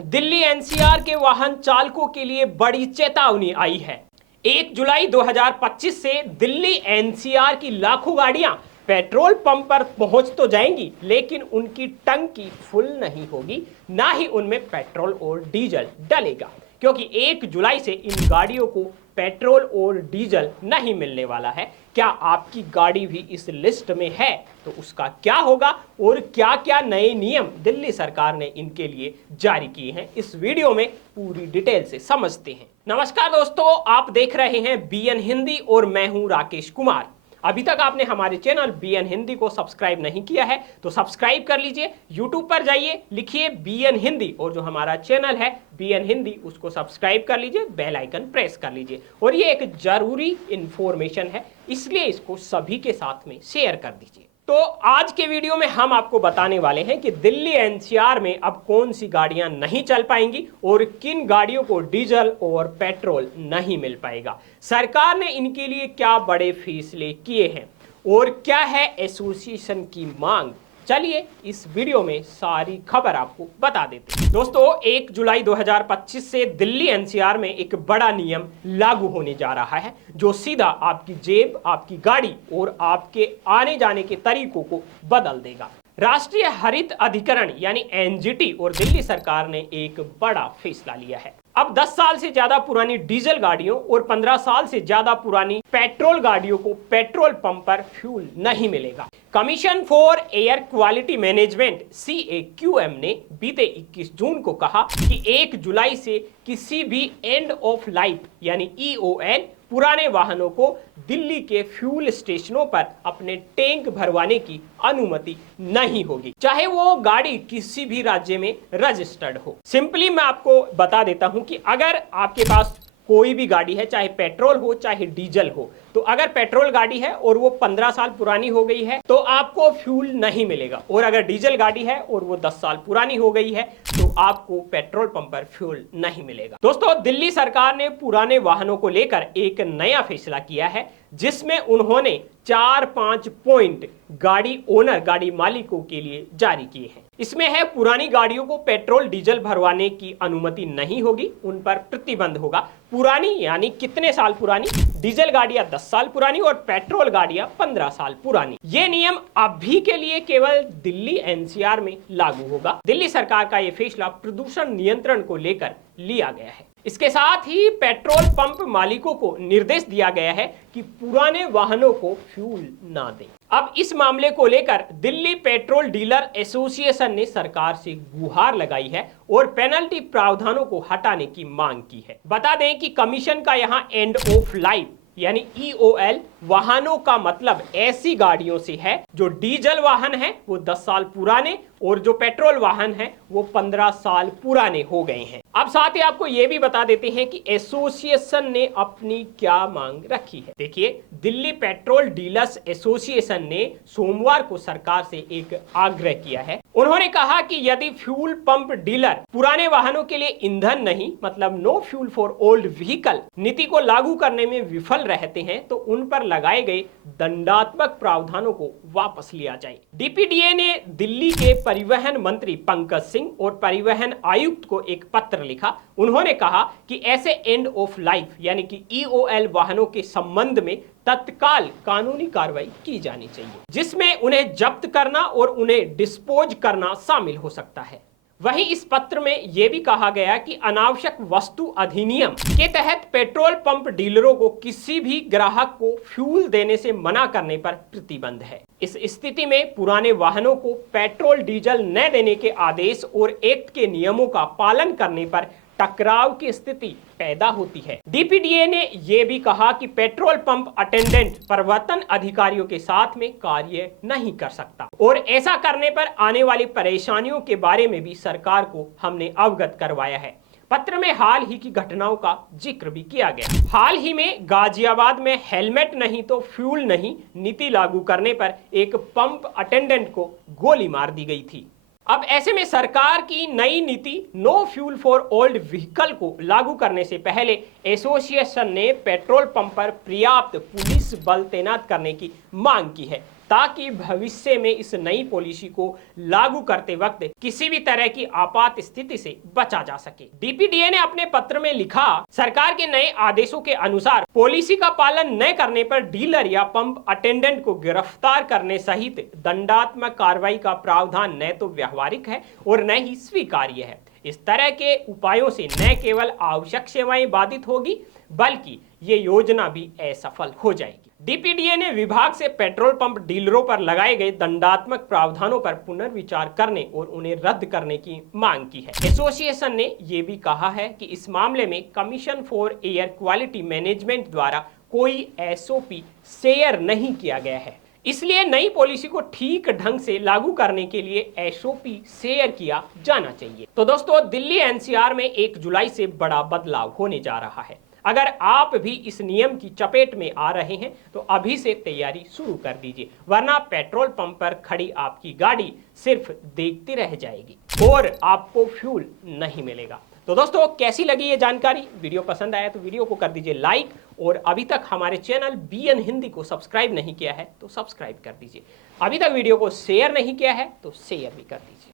Delhi NCR के वाहन चालकों के लिए बड़ी चेतावनी आई है। 1 जुलाई 2025 से दिल्ली एनसीआर की लाखों गाड़ियां पेट्रोल पंप पर पहुंच तो जाएंगी, लेकिन उनकी टंकी फुल नहीं होगी, ना ही उनमें पेट्रोल और डीजल डलेगा, क्योंकि 1 जुलाई से इन गाड़ियों को पेट्रोल और डीजल नहीं मिलने वाला है। क्या आपकी गाड़ी भी इस लिस्ट में है? तो उसका क्या होगा और क्या क्या नए नियम दिल्ली सरकार ने इनके लिए जारी किए हैं, इस वीडियो में पूरी डिटेल से समझते हैं। नमस्कार दोस्तों, आप देख रहे हैं बीएन हिंदी और मैं हूं राकेश कुमार। अभी तक आपने हमारे चैनल बीएन हिंदी को सब्सक्राइब नहीं किया है तो सब्सक्राइब कर लीजिए। यूट्यूब पर जाइए, लिखिए बीएन हिंदी और जो हमारा चैनल है बीएन हिंदी उसको सब्सक्राइब कर लीजिए, बेल आइकन प्रेस कर लीजिए। और ये एक जरूरी इंफॉर्मेशन है, इसलिए इसको सभी के साथ में शेयर कर दीजिए। तो आज के वीडियो में हम आपको बताने वाले हैं कि दिल्ली एनसीआर में अब कौन सी गाड़ियां नहीं चल पाएंगी और किन गाड़ियों को डीजल और पेट्रोल नहीं मिल पाएगा। सरकार ने इनके लिए क्या बड़े फैसले किए हैं और क्या है एसोसिएशन की मांग। चलिए इस वीडियो में सारी खबर आपको बता देते हैं। दोस्तों, 1 जुलाई 2025 से दिल्ली एनसीआर में एक बड़ा नियम लागू होने जा रहा है, जो सीधा आपकी जेब, आपकी गाड़ी और आपके आने जाने के तरीकों को बदल देगा। राष्ट्रीय हरित अधिकरण यानी एनजीटी और दिल्ली सरकार ने एक बड़ा फैसला लिया है। अब 10 साल से ज्यादा पुरानी डीजल गाड़ियों और 15 साल से ज्यादा पुरानी पेट्रोल गाड़ियों को पेट्रोल पंप पर फ्यूल नहीं मिलेगा। Commission for air quality management CAQM ने बीते 21 जून को कहा कि 1 जुलाई से किसी भी एंड ऑफ लाइफ यानी EOL पुराने वाहनों को दिल्ली के फ्यूल स्टेशनों पर अपने टैंक भरवाने की अनुमति नहीं होगी, चाहे वो गाड़ी किसी भी राज्य में रजिस्टर्ड हो। सिंपली मैं आपको बता देता हूं कि अगर आपके पास कोई भी गाड़ी है, चाहे पेट्रोल हो चाहे डीजल हो, तो अगर पेट्रोल गाड़ी है और वो 15 साल पुरानी हो गई है तो आपको फ्यूल नहीं मिलेगा, और अगर डीजल गाड़ी है और वो 10 साल पुरानी हो गई है तो आपको पेट्रोल पंप पर फ्यूल नहीं मिलेगा। दोस्तों, दिल्ली सरकार ने पुराने वाहनों को लेकर एक नया फैसला किया है, जिसमें उन्होंने 4-5 पॉइंट गाड़ी ओनर, गाड़ी मालिकों के लिए जारी किए हैं। इसमें है, पुरानी गाड़ियों को पेट्रोल डीजल भरवाने की अनुमति नहीं होगी, उन पर प्रतिबंध होगा। पुरानी यानी कितने साल पुरानी? डीजल गाड़ियां 10 साल पुरानी और पेट्रोल गाड़ियां 15 साल पुरानी। ये नियम अभी के लिए केवल दिल्ली एनसीआर में लागू होगा। दिल्ली सरकार का यह फैसला प्रदूषण नियंत्रण को लेकर लिया गया है। इसके साथ ही पेट्रोल पंप मालिकों को निर्देश दिया गया है कि पुराने वाहनों को फ्यूल ना दें। अब इस मामले को लेकर दिल्ली पेट्रोल डीलर एसोसिएशन ने सरकार से गुहार लगाई है और पेनल्टी प्रावधानों को हटाने की मांग की है। बता दें कि कमीशन का यहां एंड ऑफ लाइफ यानी EOL वाहनों का मतलब ऐसी गाड़ियों से है जो डीजल वाहन है वो 10 साल पुराने और जो पेट्रोल वाहन है वो 15 साल पुराने हो गए हैं। अब साथ ही आपको ये भी बता देते हैं कि एसोसिएशन ने अपनी क्या मांग रखी है। देखिए, दिल्ली पेट्रोल डीलर्स एसोसिएशन ने सोमवार को सरकार से एक आग्रह किया है। उन्होंने कहा कि यदि फ्यूल पंप डीलर पुराने वाहनों के लिए ईंधन नहीं, मतलब no fuel for old vehicle नीति को लागू करने में विफल रहते हैं तो उन पर लगाए गए दंडात्मक प्रावधानों को वापस लिया जाए। DPDA ने दिल्ली के परिवहन मंत्री पंकज सिंह और परिवहन आयुक्त को एक पत्र लिखा। उन्होंने कहा कि ऐसे एंड ऑफ लाइफ यानी कि EOL वाहनों के संबंध में तत्काल कानूनी कार्रवाई की जानी चाहिए, जिसमें उन्हें जब्त करना और उन्हें डिस्पोज करना शामिल हो सकता है। वहीं इस पत्र में यह भी कहा गया कि अनावश्यक वस्तु अधिनियम के तहत पेट्रोल पंप डीलरों को किसी भी ग्राहक को फ्यूल देने से मना करने पर प्रतिबंध है। इस स्थिति में पुराने वाहनों को पेट्रोल डीजल न देने के आदेश और एक्ट के नियमों का पालन करने पर टकराव की स्थिति पैदा होती है। DPDA ने यह भी कहा कि पेट्रोल पंप अटेंडेंट प्रवर्तन अधिकारियों के साथ में कार्य नहीं कर सकता और ऐसा करने पर आने वाली परेशानियों के बारे में भी सरकार को हमने अवगत करवाया है। पत्र में हाल ही की घटनाओं का जिक्र भी किया गया। हाल ही में गाजियाबाद में हेलमेट नहीं तो फ्यूल नहीं नीति लागू करने पर एक पंप अटेंडेंट को गोली मार दी गई थी। अब ऐसे में सरकार की नई नीति no fuel for old vehicle को लागू करने से पहले एसोसिएशन ने पेट्रोल पंप पर पर्याप्त पुलिस बल तैनात करने की मांग की है। ताकि भविष्य में इस नई पॉलिसी को लागू करते वक्त किसी भी तरह की आपात स्थिति से बचा जा सके। डीपीडीए ने अपने पत्र में लिखा, सरकार के नए आदेशों के अनुसार पॉलिसी का पालन न करने पर डीलर या पंप अटेंडेंट को गिरफ्तार करने सहित दंडात्मक कार्रवाई का प्रावधान न तो व्यवहारिक है और न ही स्वीकार्य है। इस तरह के उपायों से न केवल आवश्यक सेवाएं बाधित होगी बल्कि ये योजना भी असफल हो जाएगी। डीपीडीए ने विभाग से पेट्रोल पंप डीलरों पर लगाए गए दंडात्मक प्रावधानों पर पुनर्विचार करने और उन्हें रद्द करने की मांग की है। एसोसिएशन ने यह भी कहा है कि इस मामले में commission for air quality management द्वारा कोई एसओपी शेयर नहीं किया गया है, इसलिए नई पॉलिसी को ठीक ढंग से लागू करने के लिए एसओपी शेयर किया जाना चाहिए। तो दोस्तों, दिल्ली एनसीआर में 1 जुलाई से बड़ा बदलाव होने जा रहा है। अगर आप भी इस नियम की चपेट में आ रहे हैं तो अभी से तैयारी शुरू कर दीजिए, वरना पेट्रोल पंप पर खड़ी आपकी गाड़ी सिर्फ देखती रह जाएगी और आपको फ्यूल नहीं मिलेगा। तो दोस्तों, कैसी लगी ये जानकारी? वीडियो पसंद आया तो वीडियो को कर दीजिए लाइक, और अभी तक हमारे चैनल BN हिंदी को सब्सक्राइब नहीं किया है तो सब्सक्राइब कर दीजिए। अभी तक वीडियो को शेयर नहीं किया है तो शेयर भी कर दीजिए।